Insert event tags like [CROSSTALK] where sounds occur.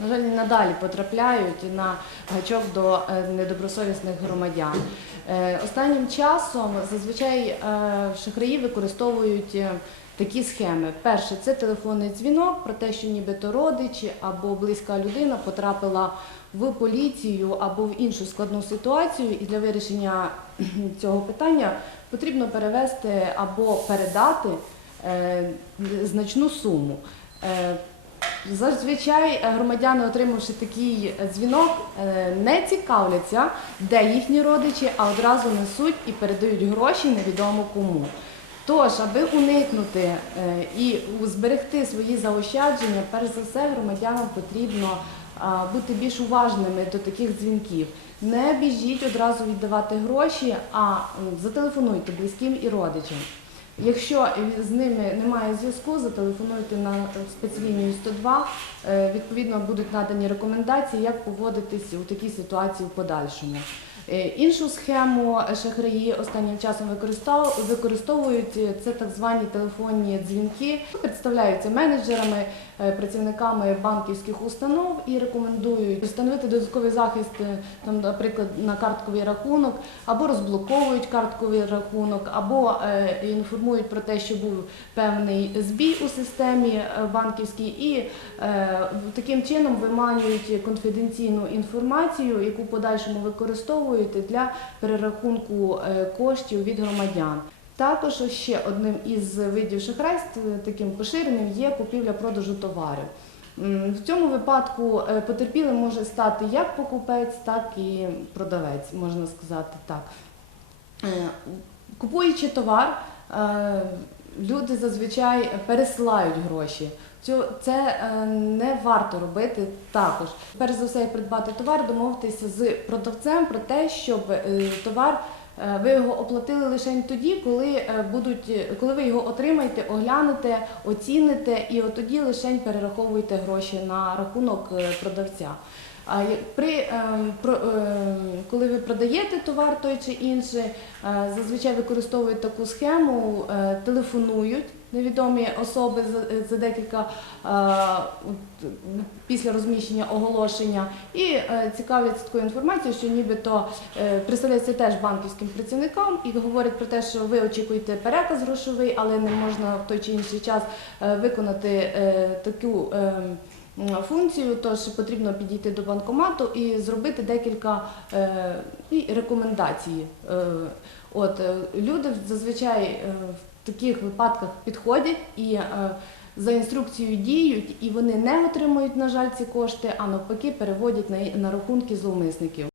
на жаль, надалі потрапляють на гачок до е, недобросовісних громадян. Е, Останнім часом зазвичай е, шахраї використовують такі схеми. Перше це телефонний дзвінок про те, що нібито родич або близька людина потрапила в поліцію або в іншу складну ситуацію, і для вирішення [CLEARS THROAT] цього питання потрібно перевести або передати значну суму. Зазвичай е, громадяни, отримавши такий е, дзвінок, е, не цікавляться, де їхні родичі, а одразу несуть і передають гроші невідомо кому. Тож, аби уникнути і зберегти свої заощадження, перш за все громадянам потрібно бути більш уважними до таких дзвінків. Не біжіть одразу віддавати гроші, а зателефонуйте близьким і родичам. Якщо з ними немає зв'язку, зателефонуйте на спецлінію 102. Е, Відповідно, будуть надані рекомендації, як поводитись у такій ситуації в подальшому. Е, Іншу схему шахраї останнім часом використовують е, це так звані телефонні дзвінки, представляються менеджерами, е, працівниками банківських установ і рекомендують встановити додатковий захист, там, наприклад, на картковий рахунок, або розблоковують картковий рахунок, або інформують про те, що був певний збій у системі банківській, і таким чином виманюють конфіденційну інформацію, яку подальшому використовують для перерахунку е, коштів від громадян. Також ще одним із видів шахрайств, е, таким поширеним, є купівля-продажу товарів. В цьому випадку е, потерпілим може стати як покупець, так і продавець, можна сказати так. Купуючи товар, люди зазвичай пересилають гроші. Це е, не варто робити також. Перш за все, придбати товар, домовитися з продавцем про те, щоб е, товар е, ви його оплатили лише тоді, коли будуть, коли ви його отримаєте, оглянете, оціните, і от тоді лише перераховуєте гроші на рахунок продавця. При ем, коли ви продаєте товар той чи інший, е, зазвичай використовують таку схему, е, телефонують невідомі особи за, за декілька е, після розміщення оголошення і е, цікавляться такою інформацією, що нібито е, представляється теж банківським працівникам і говорять про те, що ви очікуєте переказ грошовий, але не можна в той чи інший час е, виконати е, таку. Функцію, тож потрібно підійти до банкомату і зробити декілька е, рекомендацій. Е, от е, люди зазвичай в таких випадках підходять і за інструкцією діють, і вони не отримують, на жаль, ці кошти, а навпаки переводять на рахунки зловмисників.